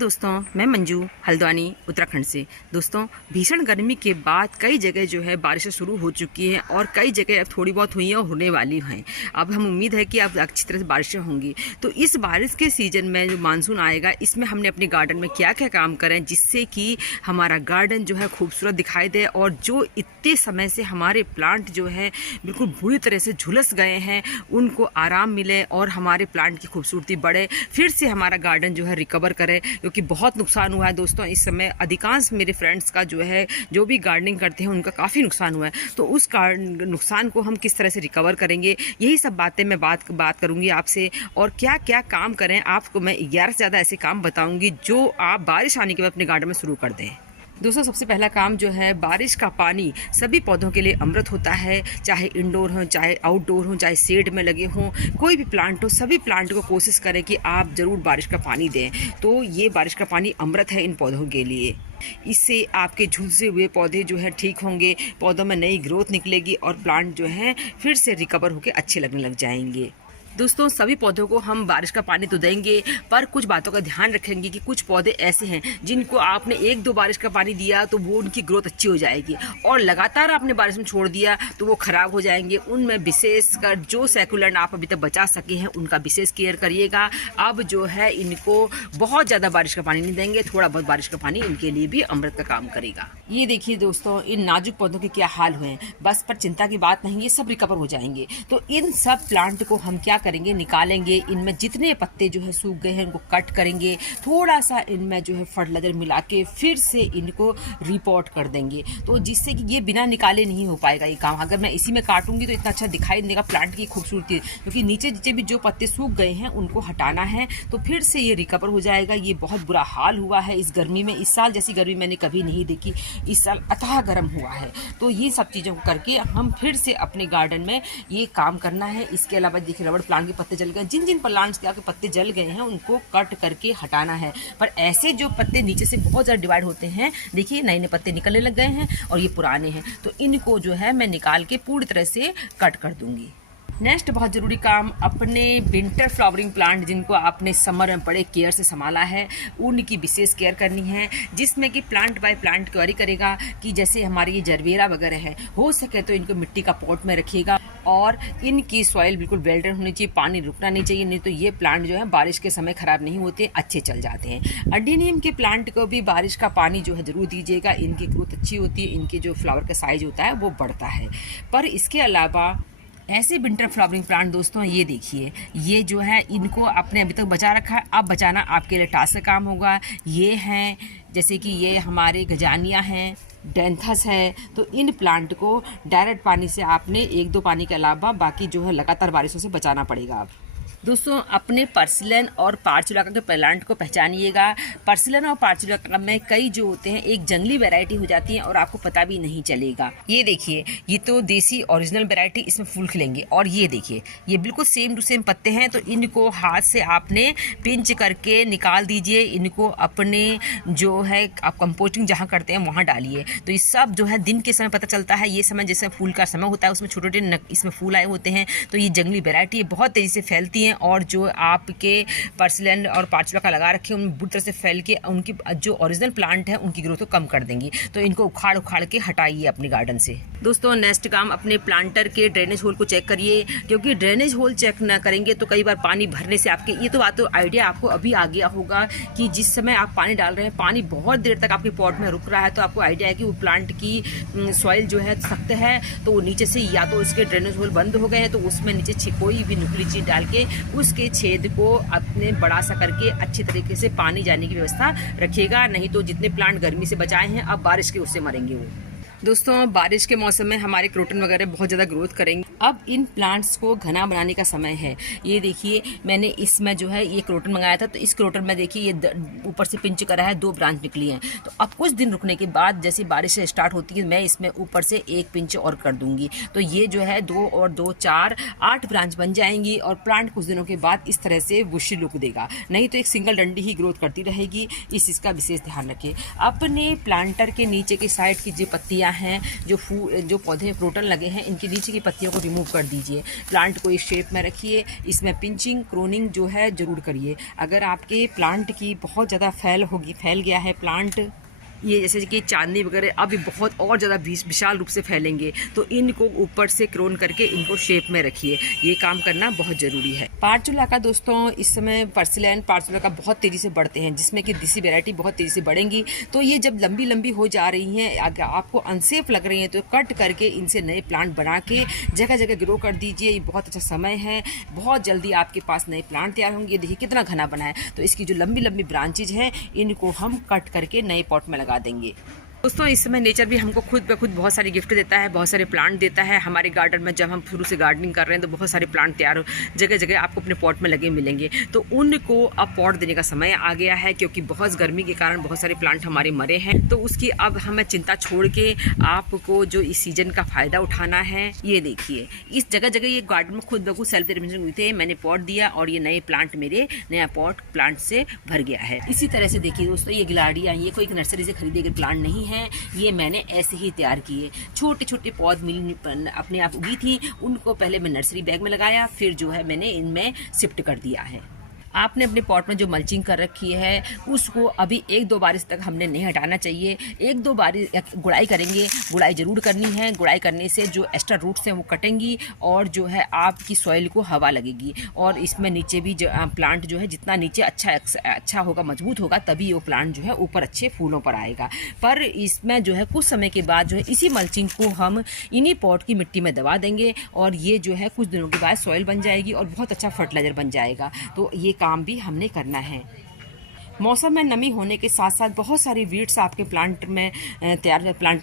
दोस्तों, मैं मंजू हल्द्वानी उत्तराखंड से। दोस्तों, भीषण गर्मी के बाद कई जगह जो है बारिशें शुरू हो चुकी हैं और कई जगह अब थोड़ी बहुत हुई हैं और होने वाली हैं। अब हम उम्मीद है कि अब अच्छी तरह से बारिशें होंगी। तो इस बारिश के सीज़न में जो मानसून आएगा, इसमें हमने अपने गार्डन में क्या क्या काम करें जिससे कि हमारा गार्डन जो है खूबसूरत दिखाई दे और जो इतने समय से हमारे प्लांट जो है बिल्कुल बुरी तरह से झुलस गए हैं उनको आराम मिले और हमारे प्लांट की खूबसूरती बढ़े, फिर से हमारा गार्डन जो है रिकवर करे, क्योंकि बहुत नुकसान हुआ है दोस्तों। इस समय अधिकांश मेरे फ्रेंड्स का जो है जो भी गार्डनिंग करते हैं उनका काफ़ी नुकसान हुआ है। तो उस नुकसान को हम किस तरह से रिकवर करेंगे, यही सब बातें मैं बात करूंगी आपसे। और क्या क्या काम करें, आपको मैं 11 से ज़्यादा ऐसे काम बताऊंगी जो आप बारिश आने के बाद अपने गार्डन में शुरू कर दें। दोस्तों, सबसे पहला काम जो है, बारिश का पानी सभी पौधों के लिए अमृत होता है, चाहे इंडोर हो चाहे आउटडोर हो, चाहे शेड में लगे हों, कोई भी प्लांट हो, सभी प्लांट को कोशिश करें कि आप ज़रूर बारिश का पानी दें। तो ये बारिश का पानी अमृत है इन पौधों के लिए। इससे आपके झुलसे हुए पौधे जो है ठीक होंगे, पौधों में नई ग्रोथ निकलेगी और प्लांट जो है फिर से रिकवर होकर अच्छे लगने लग जाएंगे। दोस्तों, सभी पौधों को हम बारिश का पानी तो देंगे, पर कुछ बातों का ध्यान रखेंगे कि कुछ पौधे ऐसे हैं जिनको आपने एक दो बारिश का पानी दिया तो वो उनकी ग्रोथ अच्छी हो जाएगी, और लगातार आपने बारिश में छोड़ दिया तो वो खराब हो जाएंगे। उनमें विशेषकर जो सैकुलेंट आप अभी तक बचा सके हैं उनका विशेष केयर करिएगा। अब जो है इनको बहुत ज़्यादा बारिश का पानी नहीं देंगे, थोड़ा बहुत बारिश का पानी इनके लिए भी अमृत का काम करेगा। ये देखिए दोस्तों, इन नाजुक पौधों के क्या हाल हुए हैं, बस पर चिंता की बात नहीं, ये सब रिकवर हो जाएंगे। तो इन सब प्लांट को हम क्या करेंगे, निकालेंगे। इनमें जितने पत्ते जो है सूख गए हैं उनको कट करेंगे, थोड़ा सा इनमें जो है फर्टिलाइजर मिला के फिर से इनको रिपोर्ट कर देंगे, तो जिससे कि ये बिना निकाले नहीं हो पाएगा ये काम। अगर मैं इसी में काटूंगी तो इतना अच्छा दिखाई देगा प्लांट की खूबसूरती, क्योंकि नीचे नीचे भी जो पत्ते सूख गए हैं उनको हटाना है तो फिर से ये रिकवर हो जाएगा। ये बहुत बुरा हाल हुआ है इस गर्मी में, इस साल जैसी गर्मी मैंने कभी नहीं देखी, इस साल अथाह गर्म हुआ है। तो ये सब चीज़ों को करके हम फिर से अपने गार्डन में ये काम करना है। इसके अलावा देखिए, रबड़ प्लांट के पत्ते जल गए, जिन जिन प्लांट्स के आपके पत्ते जल गए हैं उनको कट करके हटाना है। पर ऐसे जो पत्ते नीचे से बहुत ज़्यादा डिवाइड होते हैं, देखिए नए नए पत्ते निकलने लग गए हैं और ये पुराने हैं, तो इनको जो है मैं निकाल के पूरी तरह से कट कर दूंगी। नेक्स्ट बहुत ज़रूरी काम, अपने विंटर फ्लावरिंग प्लांट जिनको आपने समर में बड़े केयर से संभाला है उनकी विशेष केयर करनी है, जिसमें कि प्लांट बाय प्लांट क्वेरी करेगा कि जैसे हमारी ये जरबेरा वगैरह है, हो सके तो इनको मिट्टी का पॉट में रखिएगा और इनकी सॉइल बिल्कुल वेल ड्रेन होनी चाहिए, पानी रुकना नहीं चाहिए, नहीं तो ये प्लांट जो है बारिश के समय ख़राब नहीं होते, अच्छे चल जाते हैं। अडेनियम के प्लांट को भी बारिश का पानी जो है ज़रूर दीजिएगा, इनकी ग्रोथ अच्छी होती है, इनके जो फ्लावर का साइज होता है वो बढ़ता है। पर इसके अलावा ऐसे विंटर फ्लावरिंग प्लांट दोस्तों, ये देखिए, ये जो है इनको आपने अभी तक बचा रखा है, अब बचाना आपके लिए टास्क का काम होगा। ये हैं जैसे कि ये हमारे गजानिया हैं, डेंथस है, तो इन प्लांट को डायरेक्ट पानी से आपने एक दो पानी के अलावा बाकी जो है लगातार बारिशों से बचाना पड़ेगा। आप दोस्तों, अपने पर्सिलन और पार्चुलाका के प्लांट को पहचानिएगा। पर्सिलन और पार्चुलाका में कई जो होते हैं एक जंगली वैरायटी हो जाती है और आपको पता भी नहीं चलेगा। ये देखिए, ये तो देसी ओरिजिनल वैरायटी, इसमें फूल खिलेंगे, और ये देखिए ये बिल्कुल सेम टू सेम पत्ते हैं। तो इनको हाथ से आपने पिंच करके निकाल दीजिए, इनको अपने जो है आप कंपोस्टिंग जहाँ करते हैं वहाँ डालिए। तो ये सब जो है दिन के समय पता चलता है, ये समय जैसे फूल का समय होता है उसमें छोटे छोटे इसमें फूल आए होते हैं। तो ये जंगली वैरायटी बहुत तेज़ी से फैलती है और जो आपके पर्सिलन और पार्चुलाका लगा रखे हैं उनमें बुरी तरह से फैल के उनकी जो ओरिजिनल प्लांट है उनकी ग्रोथ को कम कर देंगी। तो इनको उखाड़ के हटाइए अपने गार्डन से। दोस्तों, नेक्स्ट काम, अपने प्लांटर के ड्रेनेज होल को चेक करिए, क्योंकि ड्रेनेज होल चेक ना करेंगे तो कई बार पानी भरने से आपके, ये तो बात तो आइडिया आपको अभी आ गया होगा कि जिस समय आप पानी डाल रहे हैं पानी बहुत देर तक आपके पॉट में रुक रहा है, तो आपको आइडिया है कि वो प्लांट की सॉइल जो है सख्त है, तो वो नीचे से या तो उसके ड्रेनेज होल बंद हो गए हैं, तो उसमें नीचे कोई भी नुकीली चीज़ डाल के उसके छेद को अपने बड़ा सा करके अच्छी तरीके से पानी जाने की व्यवस्था रखिएगा, नहीं तो जितने प्लांट गर्मी से बचाए हैं अब बारिश के उससे मरेंगे वो। दोस्तों, बारिश के मौसम में हमारे क्रोटन वगैरह बहुत ज़्यादा ग्रोथ करेंगे। अब इन प्लांट्स को घना बनाने का समय है। ये देखिए, मैंने इसमें जो है ये क्रोटन मंगाया था, तो इस क्रोटन में देखिए ये ऊपर से पिंच करा है, 2 ब्रांच निकली हैं। तो अब कुछ दिन रुकने के बाद जैसे बारिश स्टार्ट होती है मैं इसमें ऊपर से 1 पिंच और कर दूंगी, तो ये जो है 2 और 2 4 8 ब्रांच बन जाएंगी और प्लांट कुछ दिनों के बाद इस तरह से बुशी लुक देगा, नहीं तो एक सिंगल डंडी ही ग्रोथ करती रहेगी। इसका विशेष ध्यान रखें। अपने प्लांटर के नीचे की साइड की जो पत्तियाँ हैं, जो पौधे क्रोटन लगे हैं, इनके नीचे की पत्तियों को रिमूव कर दीजिए। प्लांट को इस शेप में रखिए, इसमें पिंचिंग क्रोनिंग जो है ज़रूर करिए। अगर आपके प्लांट की बहुत ज़्यादा फैल गया है प्लांट, ये जैसे कि चांदनी वगैरह अभी बहुत और ज़्यादा विशाल रूप से फैलेंगे, तो इनको ऊपर से क्रोन करके इनको शेप में रखिए। ये काम करना बहुत ज़रूरी है। पार्चुला का दोस्तों इस समय पर्सिलैन पार्चुला का बहुत तेज़ी से बढ़ते हैं, जिसमें कि देसी वैरायटी बहुत तेज़ी से बढ़ेंगी। तो ये जब लंबी लंबी हो जा रही हैं, अगर आपको अनसेफ लग रही हैं, तो कट करके इनसे नए प्लांट बना के जगह जगह ग्रो कर दीजिए। ये बहुत अच्छा समय है, बहुत जल्दी आपके पास नए प्लांट तैयार होंगे। देखिए कितना घना बना है। तो इसकी जो लंबी लंबी ब्रांचेज हैं, इनको हम कट करके नए पॉट में लगा देंगे। दोस्तों इस समय नेचर भी हमको खुद ब खुद बहुत सारे गिफ्ट देता है, बहुत सारे प्लांट देता है। हमारे गार्डन में जब हम शुरू से गार्डनिंग कर रहे हैं, तो बहुत सारे प्लांट तैयार जगह जगह आपको अपने पॉट में लगे मिलेंगे। तो उनको अब पॉट देने का समय आ गया है, क्योंकि बहुत गर्मी के कारण बहुत सारे प्लांट हमारे मरे हैं। तो उसकी अब हमें चिंता छोड़ के आपको जो इस सीजन का फ़ायदा उठाना है। ये देखिए इस जगह जगह ये गार्डन में खुद ब खुद सेल्फ रिमेंशन हुए थे। मैंने पॉट दिया और ये नए प्लांट मेरे नया पॉट प्लांट से भर गया है। इसी तरह से देखिए दोस्तों, ये गिलाडिया, ये कोई नर्सरी से खरीदे गए प्लांट नहीं है, ये मैंने ऐसे ही तैयार किए। छोटे छोटे पौध अपने आप उगी थी, उनको पहले मैं नर्सरी बैग में लगाया, फिर जो है मैंने इनमें शिफ्ट कर दिया है। आपने अपने पॉट में जो मल्चिंग कर रखी है, उसको अभी 1-2 बारिश तक हमने नहीं हटाना चाहिए। 1-2 बारिश गुड़ाई करेंगे, गुड़ाई ज़रूर करनी है। गुड़ाई करने से जो एक्स्ट्रा रूट्स हैं वो कटेंगी और जो है आपकी सॉइल को हवा लगेगी। और इसमें नीचे भी जो प्लांट जो है जितना नीचे अच्छा होगा, मजबूत होगा, तभी वो प्लांट जो है ऊपर अच्छे फूलों पर आएगा। पर इसमें जो है कुछ समय के बाद जो है इसी मल्चिंग को हम इन्हीं पॉट की मिट्टी में दबा देंगे, और ये जो है कुछ दिनों के बाद सॉइल बन जाएगी और बहुत अच्छा फर्टिलाइज़र बन जाएगा। तो ये काम भी हमने करना है। मौसम में नमी होने के साथ साथ बहुत सारी वीड्स आपके प्लांटर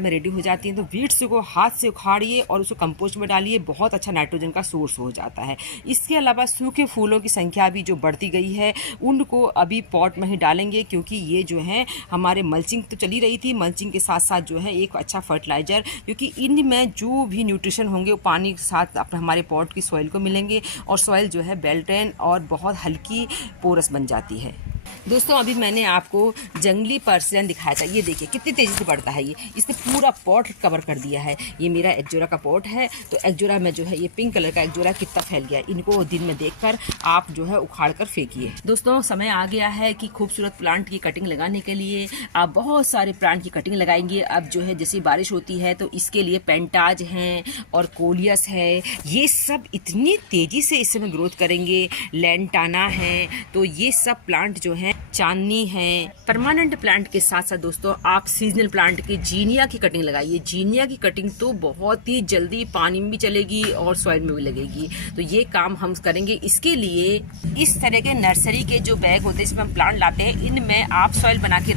में रेडी हो जाती हैं। तो वीड्स को हाथ से उखाड़िए और उसको कंपोस्ट में डालिए, बहुत अच्छा नाइट्रोजन का सोर्स हो जाता है। इसके अलावा सूखे फूलों की संख्या भी जो बढ़ती गई है, उनको अभी पॉट में ही डालेंगे, क्योंकि ये जो है हमारे मल्चिंग तो चली रही थी, मल्चिंग के साथ साथ जो है एक अच्छा फर्टिलाइज़र, क्योंकि इनमें जो भी न्यूट्रिशन होंगे वो पानी के साथ हमारे पॉट की सॉइल को मिलेंगे, और सॉइल जो है बेल्टेन और बहुत हल्की पोरस बन जाती है। दोस्तों अभी मैंने आपको जंगली पर्सिलैन दिखाया था, ये देखिए कितनी तेज़ी से बढ़ता है। ये इसने पूरा पॉट कवर कर दिया है। ये मेरा एक्जोरा का पॉट है, तो एक्जोरा में जो है ये पिंक कलर का एक्जोरा कितना फैल गया। इनको दिन में देखकर आप जो है उखाड़ कर फेंकिए। दोस्तों समय आ गया है कि खूबसूरत प्लांट की कटिंग लगाने के लिए आप बहुत सारे प्लांट की कटिंग लगाएंगे। अब जो है जैसे बारिश होती है, तो इसके लिए पेंटाज हैं और कोलियस है, ये सब इतनी तेज़ी से इस समय ग्रोथ करेंगे। लैंटाना है, तो ये सब प्लांट जो है, चांदनी है। परमानेंट प्लांट के साथ साथ दोस्तों आप सीजनल प्लांट की जीनिया की कटिंग लगाइए। जीनिया की कटिंग तो बहुत ही जल्दी पानी में भी चलेगी और सॉइल में भी लगेगी। तो ये काम हम करेंगे। इसके लिए इस तरह के नर्सरी के जो बैग होते हैं, इसमें हम प्लांट लाते हैं, इनमें आप सॉइल बना के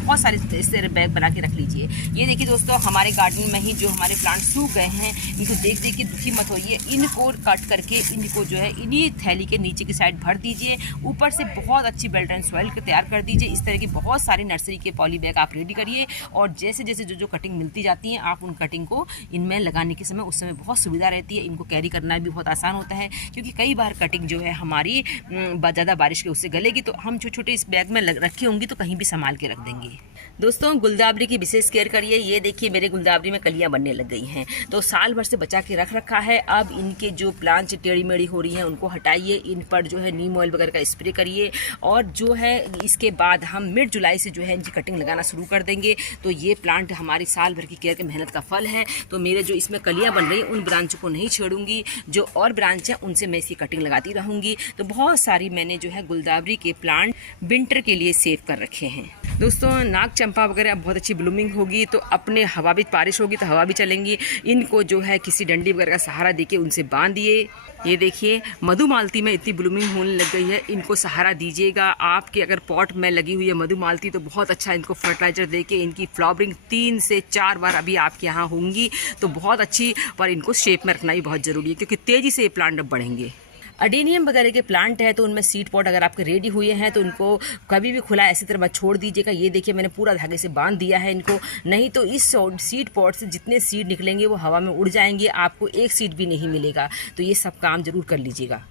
बहुत सारे इस तरह बैग बना के रख लीजिए। ये देखिए दोस्तों, हमारे गार्डन में ही जो हमारे प्लांट सूख गए हैं, इनको देख के दुखी मत होइए। इनको कट करके इनको जो है इन्हीं थैली के नीचे की साइड भर दीजिए। ऊपर से बहुत अच्छी बेल्ट एंड सॉइल को तैयार कर दीजिए। इस तरह की बहुत सारी नर्सरी के पॉली बैग आप रेडी करिए, और जैसे जैसे जो कटिंग मिलती जाती हैं, आप उन कटिंग को इनमें लगाने के समय उस समय बहुत सुविधा रहती है। इनको कैरी करना भी बहुत आसान होता है, क्योंकि कई बार कटिंग जो है हमारी ज़्यादा बारिश के उससे गलेगी, तो हम छोटे छोटे इस बैग में रखी होंगी तो कहीं भी संभाल के रख देंगे। दोस्तों गुलदावरी की विशेष केयर करिए। ये देखिए मेरे गुलदावरी में कलियां बनने लग गई हैं, तो साल भर से बचा के रख रखा है। अब इनके जो प्लांट टेढ़ी मेढ़ी हो रही हैं उनको हटाइए। इन पर जो है नीम ऑयल वगैरह का स्प्रे करिए, और जो है इसके बाद हम मिड जुलाई से जो है इनकी कटिंग लगाना शुरू कर देंगे। तो ये प्लांट हमारी साल भर की केयर के मेहनत का फल है। तो मेरे जो इसमें कलियां बन रही हैं उन ब्रांचों को नहीं छेड़ूंगी, जो और ब्रांच हैं उनसे मैं इसकी कटिंग लगाती रहूँगी। तो बहुत सारी मैंने जो है गुलदावरी के प्लांट विंटर के लिए सेव कर रखे हैं। दोस्तों नाग चंपा वगैरह बहुत अच्छी ब्लूमिंग होगी, तो अपने हवा भी बारिश होगी तो हवा भी चलेंगी। इनको जो है किसी डंडी वगैरह का सहारा देके उनसे बांध दिए। ये देखिए मधुमालती में इतनी ब्लूमिंग होने लग गई है, इनको सहारा दीजिएगा। आपके अगर पॉट में लगी हुई है मधुमालती, तो बहुत अच्छा इनको फर्टिलाइजर देके इनकी फ्लावरिंग 3 से 4 बार अभी आपके यहाँ होंगी, तो बहुत अच्छी। पर इनको शेप में रखना भी बहुत ज़रूरी है, क्योंकि तेज़ी से ये प्लांट अब बढ़ेंगे। अडेनियम वगैरह के प्लांट है, तो उनमें सीड पॉट अगर आपके रेडी हुए हैं तो उनको कभी भी खुला ऐसी तरह मत छोड़ दीजिएगा। ये देखिए मैंने पूरा धागे से बांध दिया है इनको, नहीं तो इस सीड पॉट से जितने सीड निकलेंगे वो हवा में उड़ जाएंगे, आपको एक सीड भी नहीं मिलेगा। तो ये सब काम जरूर कर लीजिएगा।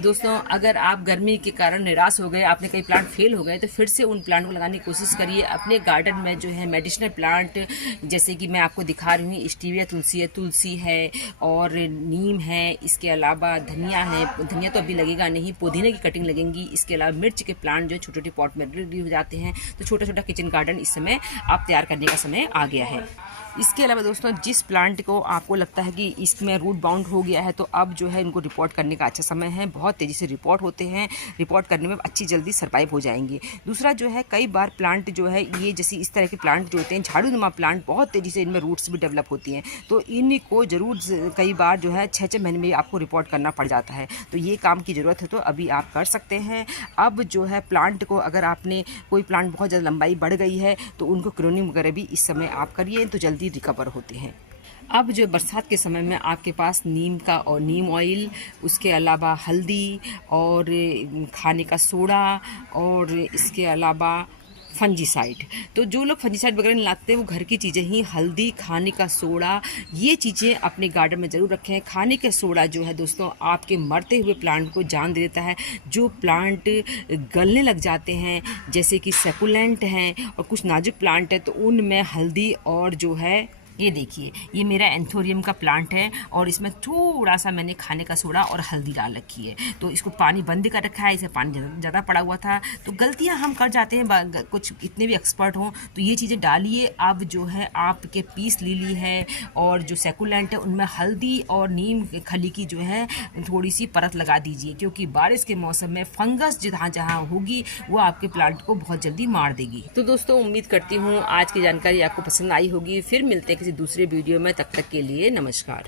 दोस्तों, अगर आप गर्मी के कारण निराश हो गए, आपने कई प्लांट फेल हो गए, तो फिर से उन प्लांट को लगाने की कोशिश करिए। अपने गार्डन में जो है मेडिसिनल प्लांट, जैसे कि मैं आपको दिखा रही हूँ, स्टीविया तुलसी है और नीम है, इसके अलावा धनिया है। धनिया तो अभी लगेगा नहीं, पुदीने की कटिंग लगेंगी। इसके अलावा मिर्च के प्लांट जो छोटे छोटे पॉट में रेडी हो जाते हैं। तो छोटा छोटा किचन गार्डन इस समय आप तैयार करने का समय आ गया है। इसके अलावा दोस्तों, जिस प्लांट को आपको लगता है कि इसमें रूट बाउंड हो गया है, तो अब जो है इनको रिपोर्ट करने का अच्छा समय है। बहुत तेज़ी से रिपोर्ट होते हैं, रिपोर्ट करने में अच्छी जल्दी सर्वाइव हो जाएंगे। दूसरा जो है, कई बार प्लांट जो है ये जैसे इस तरह के प्लांट जो होते हैं झाड़ूनुमा प्लांट, बहुत तेज़ी से इनमें रूट्स भी डेवलप होती हैं। तो इनको ज़रूर कई बार जो है 6-6 महीने में आपको रिपोर्ट करना पड़ जाता है। तो ये काम की ज़रूरत है, तो अभी आप कर सकते हैं। अब जो है प्लांट को, अगर आपने कोई प्लांट बहुत ज़्यादा लंबाई बढ़ गई है तो उनको क्रोनिंग वगैरह भी इस समय आप करिए, तो जल्दी रिकवर होते हैं। अब जो बरसात के समय में आपके पास नीम का और नीम ऑयल, उसके अलावा हल्दी और खाने का सोडा और इसके अलावा फंजीसाइड। तो जो लोग फंजीसाइड वगैरह नहीं लाते, वो घर की चीज़ें ही, हल्दी, खाने का सोडा, ये चीज़ें अपने गार्डन में ज़रूर रखें। खाने का सोडा जो है दोस्तों, आपके मरते हुए प्लांट को जान दे देता है। जो प्लांट गलने लग जाते हैं, जैसे कि सेकुलेंट हैं और कुछ नाजुक प्लांट है, तो उनमें हल्दी और जो है, ये देखिए, ये मेरा एंथोरियम का प्लांट है और इसमें थोड़ा सा मैंने खाने का सोडा और हल्दी डाल रखी है। तो इसको पानी बंद कर रखा है, इसे पानी ज़्यादा पड़ा हुआ था। तो गलतियां हम कर जाते हैं, कुछ इतने भी एक्सपर्ट हों, तो ये चीज़ें डालिए। अब जो है आपके पीस लिली है और जो सेकुलेंट है, उनमें हल्दी और नीम खली की जो है थोड़ी सी परत लगा दीजिए, क्योंकि बारिश के मौसम में फंगस जहाँ जहाँ होगी वो आपके प्लांट को बहुत जल्दी मार देगी। तो दोस्तों, उम्मीद करती हूँ आज की जानकारी आपको पसंद आई होगी। फिर मिलते हैं किसी दूसरे वीडियो में, तब तक के लिए नमस्कार।